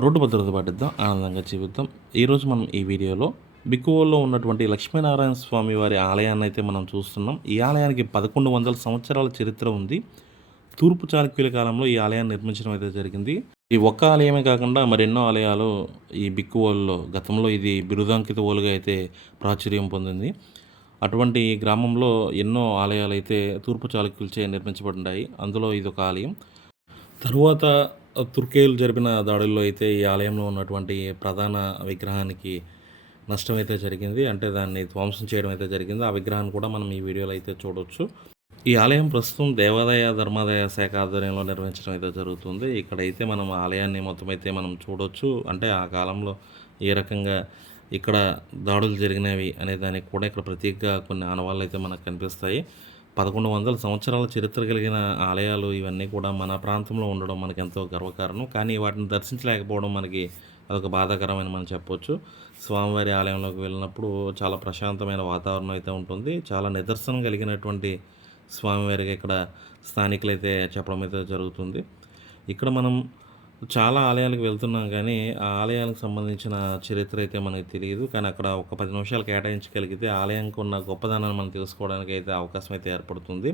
Road భద్రత పాటిద్దాం ఆనందంగా జీవిద్దాం. ఈరోజు మనం ఈ వీడియోలో బిక్కువోల్లో ఉన్నటువంటి లక్ష్మీనారాయణ స్వామి వారి ఆలయాన్ని అయితే మనం చూస్తున్నాం. ఈ ఆలయానికి పదకొండు వందల సంవత్సరాల చరిత్ర ఉంది. తూర్పు చాళుక్యుల కాలంలో ఈ ఆలయాన్ని నిర్మించడం అయితే జరిగింది. ఈ ఒక్క ఆలయమే కాకుండా మరెన్నో ఆలయాలు ఈ బిక్కువోల్లో గతంలో ఇది బిరుదాంకిత ఓలుగా అయితే ప్రాచుర్యం పొందింది. అటువంటి గ్రామంలో ఎన్నో ఆలయాలు అయితే తూర్పు చాళుక్యులచే నిర్మించబడ్డాయి. అందులో ఇది ఒక ఆలయం. తరువాత తుర్కేలు జరిపిన దాడుల్లో అయితే ఈ ఆలయంలో ఉన్నటువంటి ప్రధాన విగ్రహానికి నష్టం అయితే జరిగింది. అంటే దాన్ని ధ్వంసం చేయడం అయితే జరిగింది. ఆ విగ్రహాన్ని కూడా మనం ఈ వీడియోలో అయితే చూడవచ్చు ఈ ఆలయం ప్రస్తుతం దేవాదాయ ధర్మాదాయ శాఖ ఆధ్వర్యంలో నిర్వహించడం అయితే జరుగుతుంది. ఇక్కడైతే మనం ఆలయాన్ని మొత్తం అయితే మనం చూడవచ్చు అంటే ఆ కాలంలో ఏ రకంగా ఇక్కడ దాడులు జరిగినవి అనే దానికి కూడా ఇక్కడ ప్రత్యేకంగా కొన్ని ఆనవాళ్ళు అయితే మనకు కనిపిస్తాయి. పదకొండు వందల సంవత్సరాల చరిత్ర కలిగిన ఆలయాలు ఇవన్నీ కూడా మన ప్రాంతంలో ఉండడం మనకి ఎంతో గర్వకారణం. కానీ వాటిని దర్శించలేకపోవడం మనకి అదొక బాధాకరమైన మనం చెప్పొచ్చు. స్వామివారి ఆలయంలోకి వెళ్ళినప్పుడు చాలా ప్రశాంతమైన వాతావరణం అయితే ఉంటుంది. చాలా నిదర్శనం కలిగినటువంటి స్వామివారికి ఇక్కడ స్థానికులైతే చెప్పడం అయితే జరుగుతుంది. ఇక్కడ మనం చాలా ఆలయాలకు వెళ్తున్నాం కానీ ఆ ఆలయాలకు సంబంధించిన చరిత్ర అయితే మనకి తెలియదు. కానీ అక్కడ ఒక పది నిమిషాలు కేటాయించగలిగితే ఆలయంకు ఉన్న గొప్పదనాన్ని మనం తెలుసుకోవడానికి అయితే అవకాశం అయితే ఏర్పడుతుంది.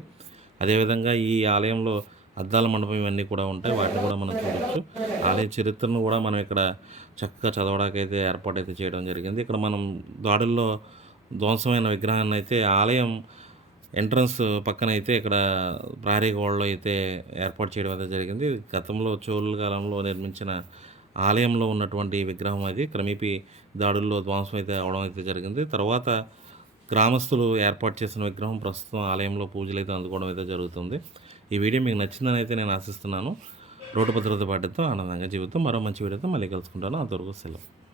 అదేవిధంగా ఈ ఆలయంలో అద్దాల మండపం ఇవన్నీ కూడా ఉంటాయి. వాటిని కూడా మనం చూడొచ్చు. ఆలయ చరిత్రను కూడా మనం ఇక్కడ చక్కగా చదవడానికి అయితే ఏర్పాటు అయితే చేయడం జరిగింది. ఇక్కడ మనం దాడుల్లో ధ్వంసమైన విగ్రహాన్ని అయితే ఆలయం ఎంట్రన్స్ పక్కన అయితే ఇక్కడ ప్రహరీ గోడలో అయితే ఏర్పాటు చేయడం అయితే జరిగింది. గతంలో చోళుల కాలంలో నిర్మించిన ఆలయంలో ఉన్నటువంటి విగ్రహం అది. క్రమేపీ దాడుల్లో ధ్వంసం అయితే అవడం అయితే జరిగింది. తర్వాత గ్రామస్తులు ఏర్పాటు చేసిన విగ్రహం ప్రస్తుతం ఆలయంలో పూజలు అయితే అందుకోవడం అయితే జరుగుతుంది. ఈ వీడియో మీకు నచ్చిందని అయితే నేను ఆశిస్తున్నాను. రోడ్డు భద్రత పాటితో ఆనందంగా జీవితం. మరో మంచి వీడియోతో మళ్ళీ కలుసుకుంటాను. అంతవరకు సెలవు.